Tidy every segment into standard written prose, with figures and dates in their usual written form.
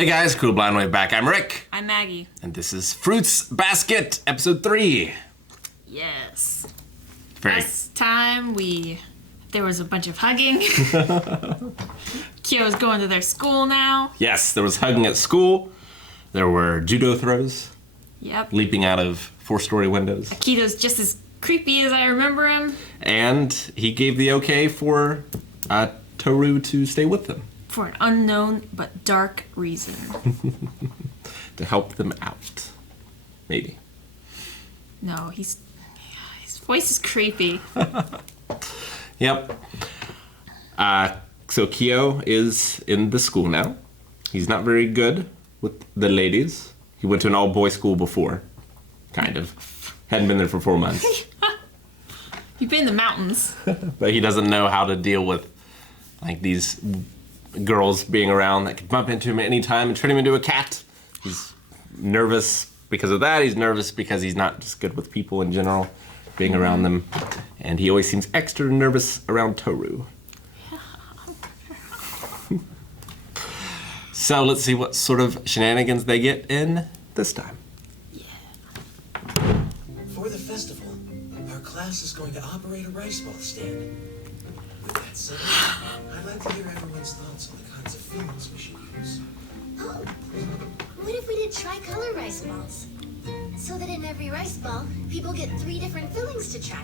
Hey guys, Cool Blind Way back. I'm Rick. I'm Maggie. And this is Fruits Basket, episode 3. Yes. Very. Last time there was a bunch of hugging. Kyo's going to their school now. Yes, there was hugging at school. There were judo throws. Yep. Leaping out of 4-story windows. Akito's just as creepy as I remember him. And he gave the okay for Toru to stay with them. For an unknown but dark reason. To help them out. Maybe. No, his voice is creepy. Yep. So Kyo is in the school now. He's not very good with the ladies. He went to an all-boys school before. Kind of. Hadn't been there for 4 months. You've been in the mountains. But he doesn't know how to deal with like these girls being around that could bump into him at any time and turn him into a cat. He's nervous because of that. He's nervous because he's not just good with people in general, being around them. And he always seems extra nervous around Toru. So let's see what sort of shenanigans they get in this time. For the festival, our class is going to operate a rice ball stand. With that said, I'd like to hear everyone's thoughts on the kinds of films we should use. Oh, what if we did tricolor rice balls? So that in every rice ball, people get 3 different fillings to try.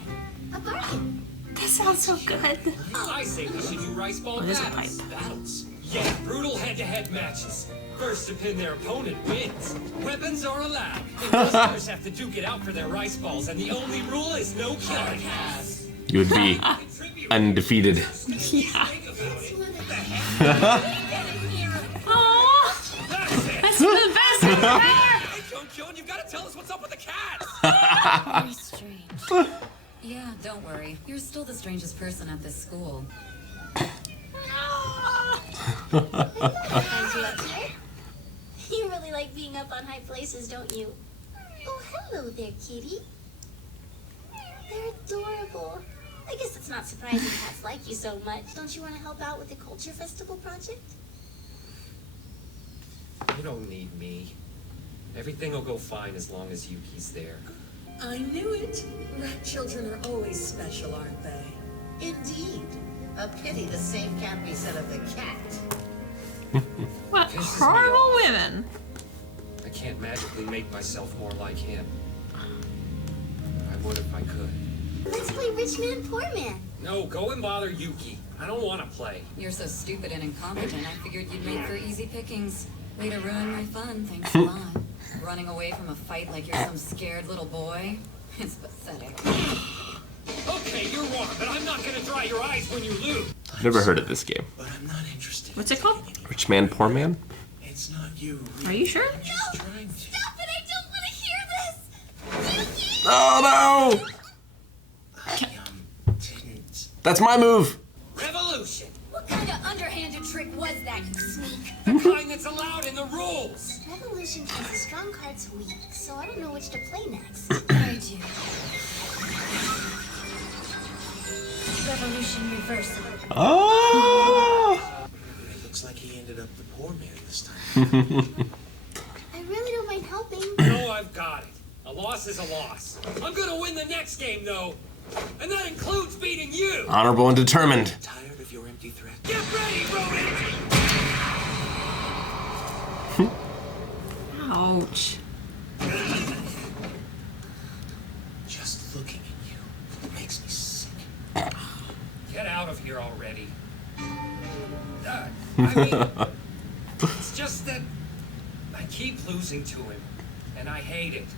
A bargain. That sounds so good. I say we should do rice ball There's a battles. pipe. Battles? Yeah, brutal head-to-head matches. First to pin their opponent wins. Weapons are allowed. And customers have to duke it out for their rice balls, and the only rule is no killing. You would be undefeated. Yeah. Aww. That's the best ever. Hey, Joan, you've got to tell us what's up with the cats. Very strange. Yeah, don't worry. You're still the strangest person at this school. You really like being up on high places, don't you? Oh, hello there, kitty. They're adorable. I guess it's not surprising cats like you so much. Don't you want to help out with the Culture Festival project? You don't need me. Everything will go fine as long as Yuki's there. I knew it. Rat children are always special, aren't they? Indeed. A pity the same can't be said of the cat. What Pisses me horrible off. women. I can't magically make myself more like him. I would if I could. Let's play Rich Man, Poor Man. No, go and bother Yuki. I don't want to play. You're so stupid and incompetent, I figured you'd make for easy pickings. Way to ruin my fun, thanks a lot. Running away from a fight like you're some scared little boy? It's pathetic. Okay, you're wrong, but I'm not gonna dry your eyes when you lose. I've never heard of this game. But I'm not interested. What's in it called? taking any- Rich Man, Poor Man? It's not you. Are you sure? I'm just trying to. Stop it! I don't want to hear this! Oh no! I didn't. That's my move! Revolution! What kind of underhanded trick was that, you sneak? The kind that's allowed in the rules! Revolution keeps the strong cards weak, so I don't know which to play next. I do. Revolution reversal. Oh! It looks like he ended up the poor man this time. I really don't mind helping. No, I've got it. A loss is a loss. I'm gonna win the next game, though. And that includes beating you! Honorable and determined. Tired of your empty threat? Get ready, rodent! Ouch. Just looking at you makes me sick. Get out of here already. I mean, it's just that I keep losing to him, and I hate it.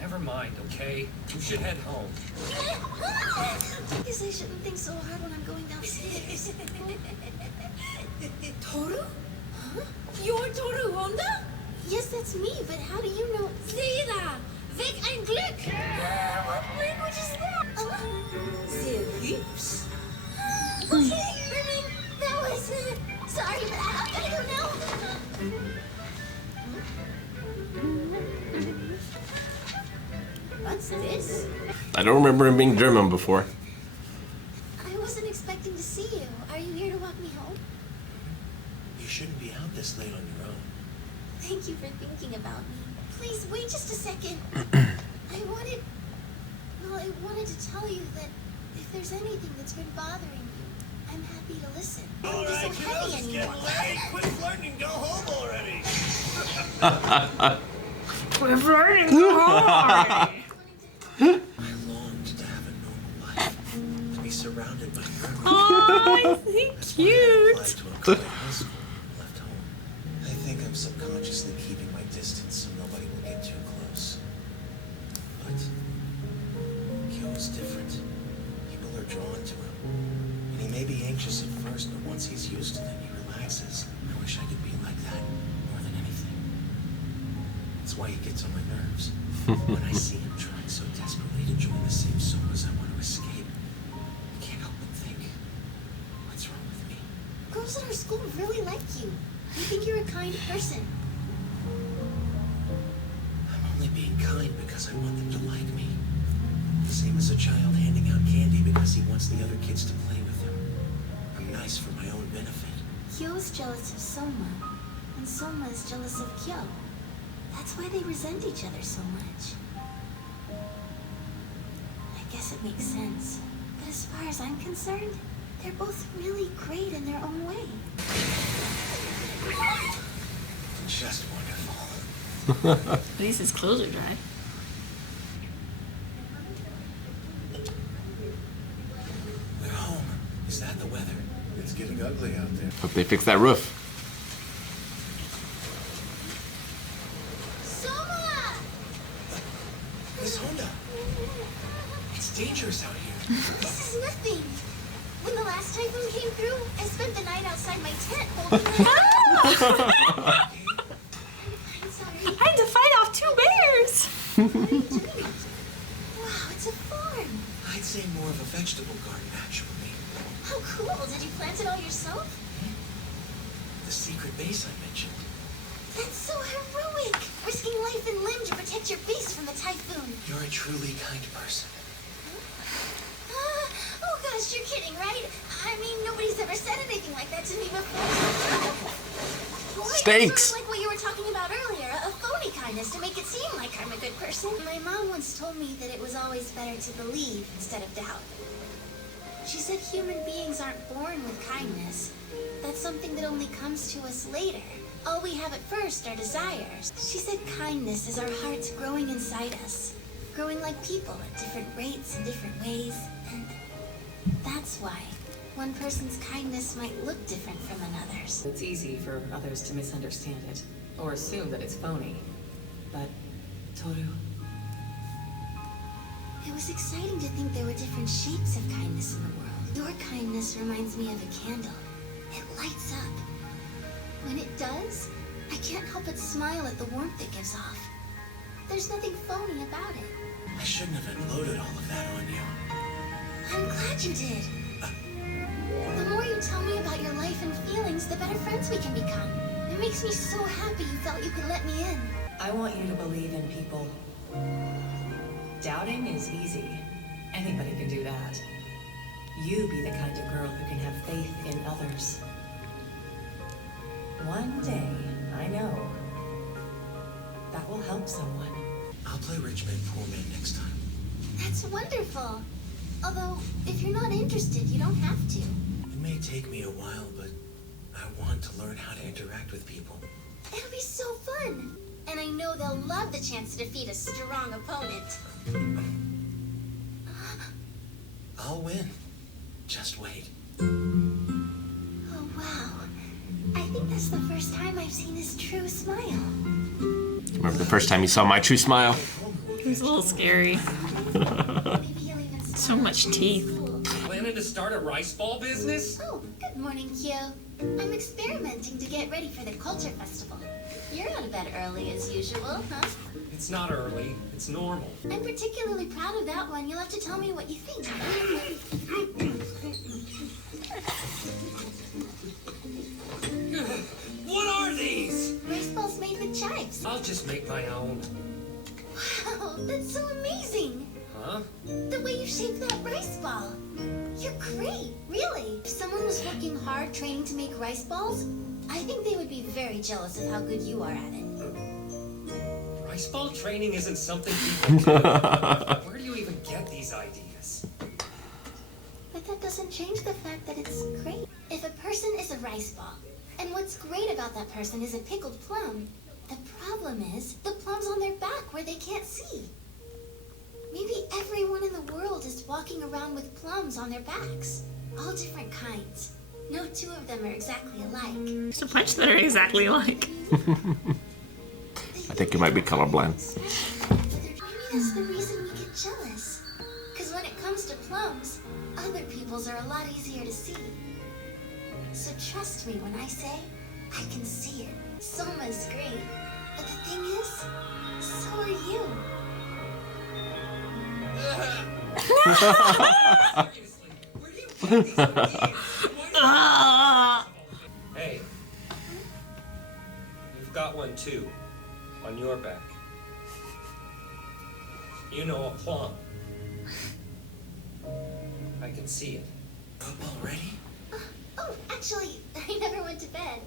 Never mind, okay? You should head home. I guess I shouldn't think so hard when I'm going downstairs. Toru? Huh? You're Toru Honda? Yes, that's me, but how do you know? Sieh da! Weg ein Glück! What language is that? Sehr hübsch. Okay, I mean, that was... sorry, but I gotta go now. What's this? I don't remember him being German before. I wasn't expecting to see you. Are you here to walk me home? You shouldn't be out this late on your own. Thank you for thinking about me. Please wait just a second. I wanted to tell you that if there's anything that's been bothering you, I'm happy to listen. I won't be so heavy anymore. Quit flirting, go home already. We're flirting. Go home already. I longed to have a normal life, to be surrounded by girls. Oh, he's That's cute. why I applied to a good high school and left home. I think I'm subconsciously keeping my distance so nobody will get too close. But Kyo's different. People are drawn to him. And he may be anxious at first, but once he's used to it, he relaxes. I wish I could be like that more than anything. That's why he gets on my nerves. When I see him trying so desperately to join the same soul as I want to escape, I can't help but think, what's wrong with me? Girls at our school really like you. They think you're a kind person. I'm only being kind because I want them to like me. The same as a child handing out candy because he wants the other kids to play with him. I'm nice for my own benefit. Kyo's jealous of Soma, and Soma is jealous of Kyo. That's why they resent each other so much. I guess it makes sense. But as far as I'm concerned, they're both really great in their own way. Just wonderful. At least his clothes are dry. We're home. Is that the weather? It's getting ugly out there. Hope they fix that roof. Soma! Miss Honda, it's dangerous out here. This is nothing. When the last typhoon came through, I spent the night outside my tent holding my... I'm sorry. I had to fight off 2 bears. What are you doing? Wow, it's a farm. I'd say more of a vegetable garden, actually. How cool. Did you plant it all yourself? The secret base I mentioned. That's so heroic. Risking life and limb to protect your base from the typhoon. You're a truly kind person. Oh gosh, you're kidding, right? I mean, nobody's ever said anything like that to me before. Stakes. Sort of like what you were talking about earlier, a phony kindness to make it seem like I'm a good person. My mom once told me that it was always better to believe instead of doubt. She said human beings aren't born with kindness. That's something that only comes to us later. All we have at first are desires. She said kindness is our hearts growing inside us. Growing like people at different rates and different ways. And that's why one person's kindness might look different from another's. It's easy for others to misunderstand it, or assume that it's phony. But, Toru, It was exciting to think there were different shapes of kindness in the world. Your kindness reminds me of a candle. It lights up. When it does, I can't help but smile at the warmth it gives off. There's nothing phony about it. I shouldn't have unloaded all of that on you. I'm glad you did. The more you tell me about your life and feelings, the better friends we can become. It makes me so happy you felt you could let me in. I want you to believe in people. Doubting is easy. Anybody can do that. You be the kind of girl who can have faith in others. One day, I know, that will help someone. I'll play rich man, poor man next time. That's wonderful. Although, if you're not interested, you don't have to. It may take me a while, but I want to learn how to interact with people. It'll be so fun. And I know they'll love the chance to defeat a strong opponent. I'll win. Just wait. Oh, wow. I think that's the first time I've seen his true smile. Remember the first time you saw my true smile? It was a little scary. Maybe he'll even So much teeth. Planning to start a rice ball business? Oh, good morning, Kyo. I'm experimenting to get ready for the culture festival. You're out of bed early as usual, huh? It's not early. It's normal. I'm particularly proud of that one. You'll have to tell me what you think. What are these? Rice balls made with chives. I'll just make my own. Wow, that's so amazing. Huh? The way you shaped that rice ball. You're great, really. If someone was working hard training to make rice balls, I think they would be very jealous of how good you are at it. Rice ball training isn't something people do. Where do you even get these ideas? But that doesn't change the fact that it's great. If a person is a rice ball, and what's great about that person is a pickled plum, the problem is the plum's on their back where they can't see. Maybe everyone in the world is walking around with plums on their backs. All different kinds. No two of them are exactly alike. There's a bunch that are exactly alike. I think you might be colorblind. Maybe that's the reason we get jealous. Because when it comes to plums, other people's are a lot easier to see. So trust me when I say, I can see it. Soma's great. But the thing is, so are you. Seriously, where do you get these ideas? Hey, you've got one too, on your back. You know, a plum. I can see it. Up already? Oh, actually, I never went to bed.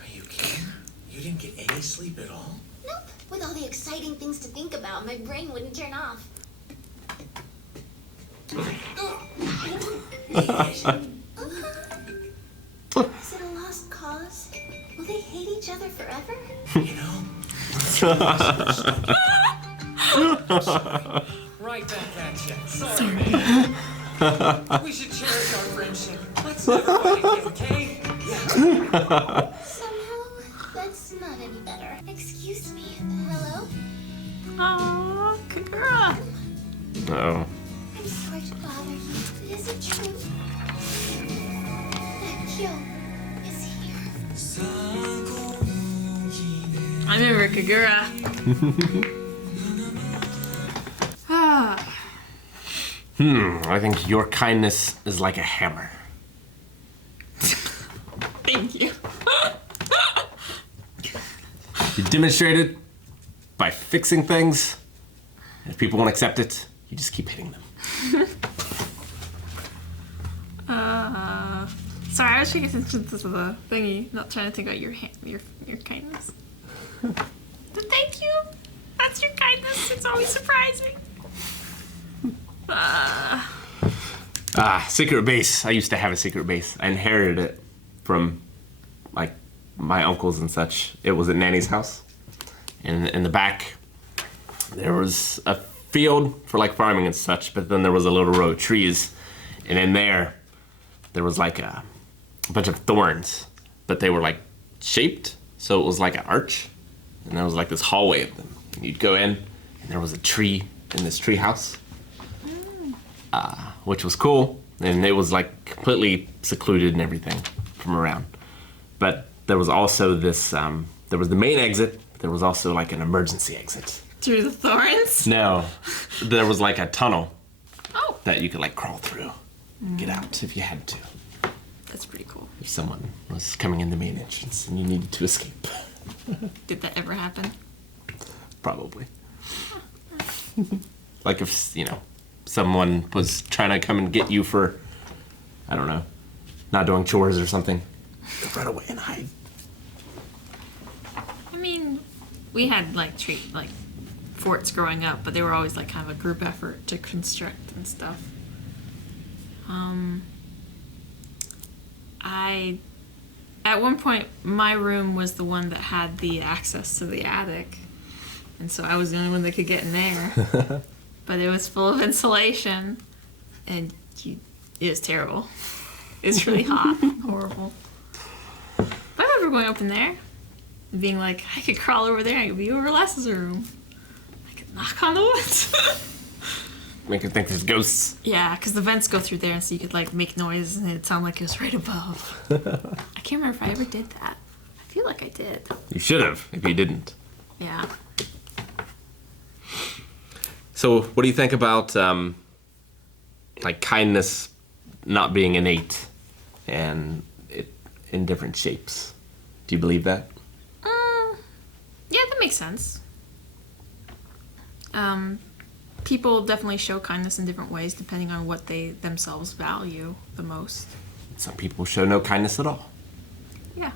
Are you kidding? You didn't get any sleep at all? Nope. With all the exciting things to think about, my brain wouldn't turn off. Is it a lost cause? Will they hate each other forever? You know? Right back at you. Sorry, man. We should cherish our friendship. Let's never fight again, okay? Somehow, that's not any better. Excuse me. Hello? Aww, Kagura. Uh-oh. I'm sorry to bother you, but is it true? That Kyo is here. I remember Kagura. I think your kindness is like a hammer. Thank you. You demonstrate it by fixing things. And if people won't accept it, you just keep hitting them. Sorry, I was paying attention to the thingy, not trying to think about your kindness. But thank you. That's your kindness. It's always surprising. Secret base. I used to have a secret base. I inherited it from like my uncles and such. It was at Nanny's house. And in the back, there was a field for like farming and such, but then there was a little row of trees. And in there was like a bunch of thorns, but they were like shaped. So it was like an arch. And there was like this hallway of them. And you'd go in, and there was a tree in this tree house. Which was cool, and it was like completely secluded and everything from around. But there was also this, there was the main exit, but there was also like an emergency exit. Through the thorns? No, there was like a tunnel Oh, that you could like crawl through, get out if you had to. that's pretty cool. If someone was coming in the main entrance and you needed to escape. Did that ever happen? Probably. Like if, you know, someone was trying to come and get you for, I don't know, not doing chores or something. Go run away and hide. I mean, we had like forts growing up, but they were always like kind of a group effort to construct and stuff. At one point, my room was the one that had the access to the attic, and so I was the only one that could get in there. But it was full of insulation, and it was terrible. It was really hot, horrible. But I remember going up in there and being like, I could crawl over there, I could be over Lass's room. I could knock on the wood. Make it think there's ghosts. Yeah, because the vents go through there, and so you could like make noise, and it'd sound like it was right above. I can't remember if I ever did that. I feel like I did. You should have, if you didn't. Yeah. So, what do you think about like kindness not being innate and it in different shapes? Do you believe that? Yeah, that makes sense. People definitely show kindness in different ways depending on what they themselves value the most. Some people show no kindness at all. Yeah.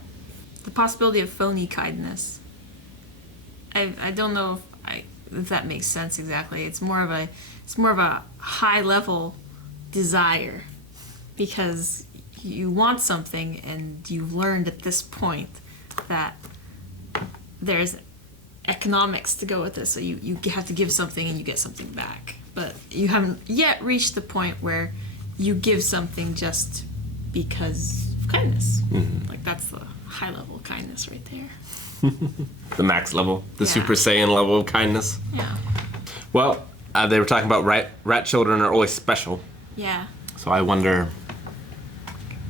the possibility of phony kindness. I don't know if that makes sense exactly. It's more of a high level desire, because you want something and you've learned at this point that there's economics to go with this, so you have to give something and you get something back. But you haven't yet reached the point where you give something just because of kindness. Mm-hmm. Like, that's the high level kindness right there. The max level, the Yeah. Super Saiyan level of kindness. Yeah. Well, they were talking about rat children are always special. Yeah. So I wonder.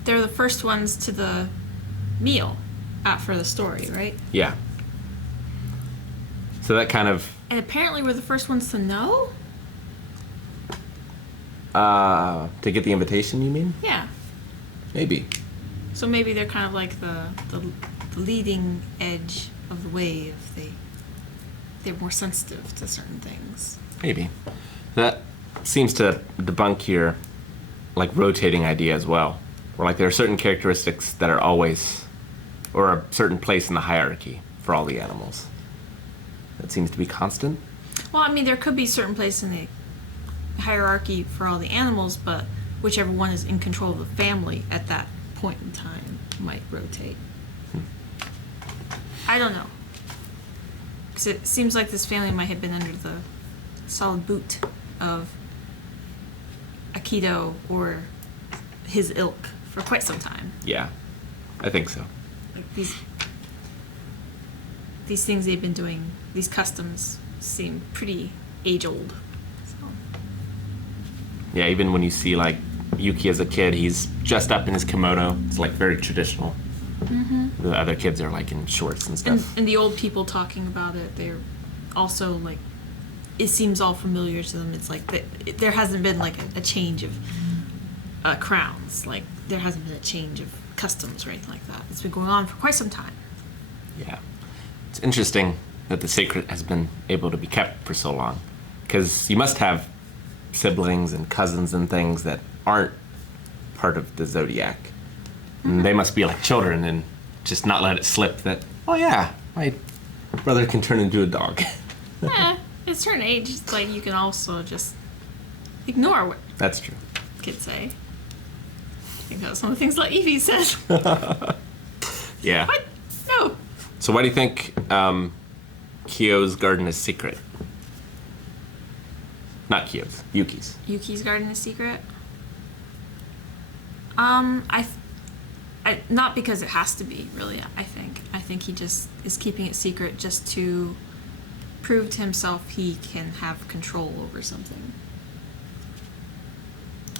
They're the first ones to the meal for the story, right? Yeah. So that kind of. And apparently we're the first ones to know? To get the invitation, you mean? Yeah. Maybe. So maybe they're kind of like the leading edge of the wave. They're more sensitive to certain things. Maybe. That seems to debunk your, like, rotating idea as well. Where, like, there are certain characteristics that are always, or a certain place in the hierarchy for all the animals. That seems to be constant. Well, I mean, there could be certain place in the hierarchy for all the animals, but whichever one is in control of the family at that point in time might rotate. I don't know. Because it seems like this family might have been under the solid boot of Aikido or his ilk for quite some time. Yeah, I think so. Like these things they've been doing, these customs seem pretty age-old. So. Yeah, even when you see, like, Yuki as a kid, he's dressed up in his kimono. It's, like, very traditional. Mm-hmm. The other kids are, like, in shorts and stuff. And the old people talking about it, they're also, like, it seems all familiar to them. It's like there hasn't been, like, a change of crowns. Like, there hasn't been a change of customs or anything like that. It's been going on for quite some time. Yeah. It's interesting that the secret has been able to be kept for so long. Because you must have siblings and cousins and things that aren't part of the Zodiac. And they must be like children and just not let it slip that, oh yeah, my brother can turn into a dog. Yeah, at a certain age, it's like you can also just ignore what That's true. kids say. I think that's some of the things like Evie says. Yeah. What? No. So why do you think Kyo's garden is secret? Not Kyo's, Yuki's. Yuki's garden is secret. Not because it has to be, really. I think he just is keeping it secret just to prove to himself he can have control over something.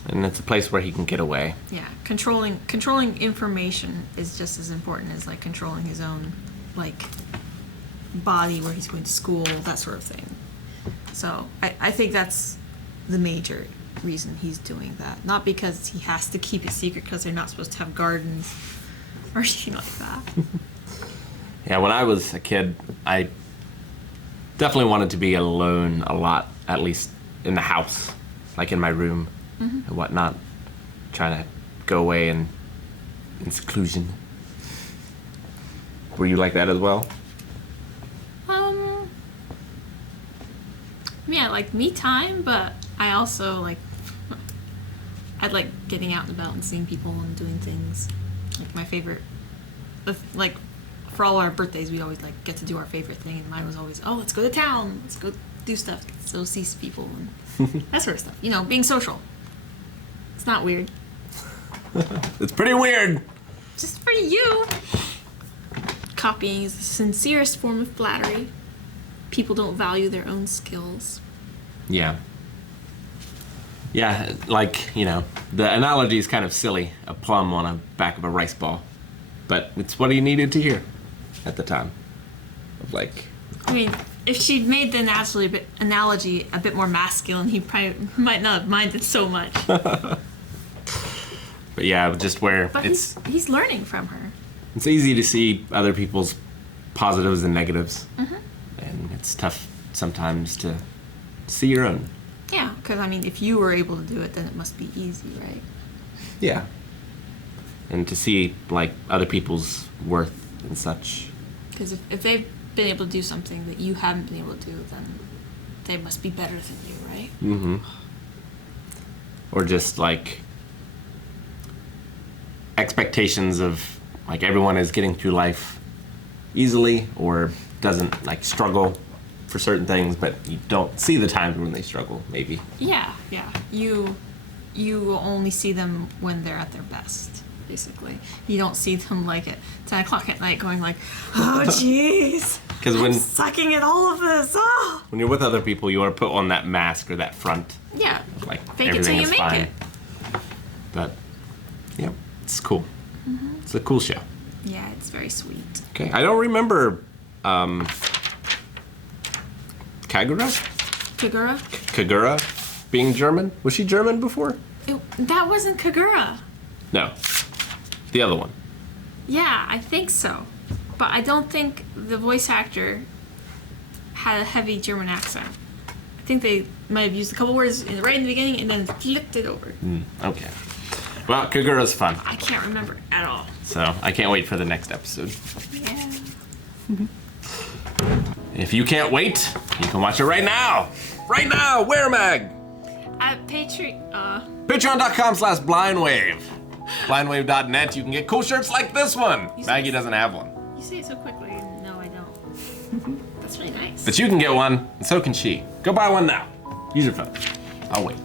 And it's a place where he can get away. Yeah, controlling information is just as important as, like, controlling his own, like, body, where he's going to school, that sort of thing. So I think that's the major reason he's doing that. Not because he has to keep it secret because they're not supposed to have gardens or anything like that. Yeah, when I was a kid, I definitely wanted to be alone a lot, at least in the house, like in my room and whatnot, trying to go away in seclusion. Were you like that as well? Yeah, like me time, but I also like getting out and about and seeing people and doing things. Like my favorite, like for all our birthdays, we'd always like get to do our favorite thing, and mine was always, oh, let's go to town, let's go do stuff, let's go see people and that sort of stuff. You know, being social. It's not weird. It's pretty weird. Just for you. Copying is the sincerest form of flattery. People don't value their own skills. Yeah. Yeah, like, you know, the analogy is kind of silly, a plum on the back of a rice ball. But it's what he needed to hear at the time. Of like... I mean, if she'd made the analogy a bit more masculine, he probably might not have minded so much. But yeah, just where But it's... he's learning from her. It's easy to see other people's positives and negatives. And it's tough sometimes to see your own. Yeah, because, I mean, if you were able to do it, then it must be easy, right? Yeah. And to see, like, other people's worth and such. Because if they've been able to do something that you haven't been able to do, then they must be better than you, right? Mm-hmm. Or just like expectations of like everyone is getting through life easily or doesn't like struggle for certain things, but you don't see the times when they struggle, maybe. Yeah. You only see them when they're at their best, basically. You don't see them like at 10 o'clock at night going like, oh jeez, Because I'm sucking at all of this. Oh. when you're with other people, you want to put on that mask or that front. Yeah. Like Fake it till everything you is make fine. it. But yeah, it's cool. It's a cool show. Yeah, it's very sweet. Okay, I don't remember Kagura Kagura? being German. Was she German before? That wasn't Kagura. No, the other one. Yeah, I think so. But I don't think the voice actor had a heavy German accent. I think they might have used a couple words right in the beginning and then flipped it over. Okay. Well, Kagura's fun, I can't remember at all. so I can't wait for the next episode. Yeah. If you can't wait, you can watch it right now. Right now, where, Mag? At Patreon.com/blindwave. Blindwave.net, you can get cool shirts like this one. Maggie doesn't have one. You say it so quickly. No, I don't. That's really nice. But you can get one, and so can she. Go buy one now. Use your phone. I'll wait.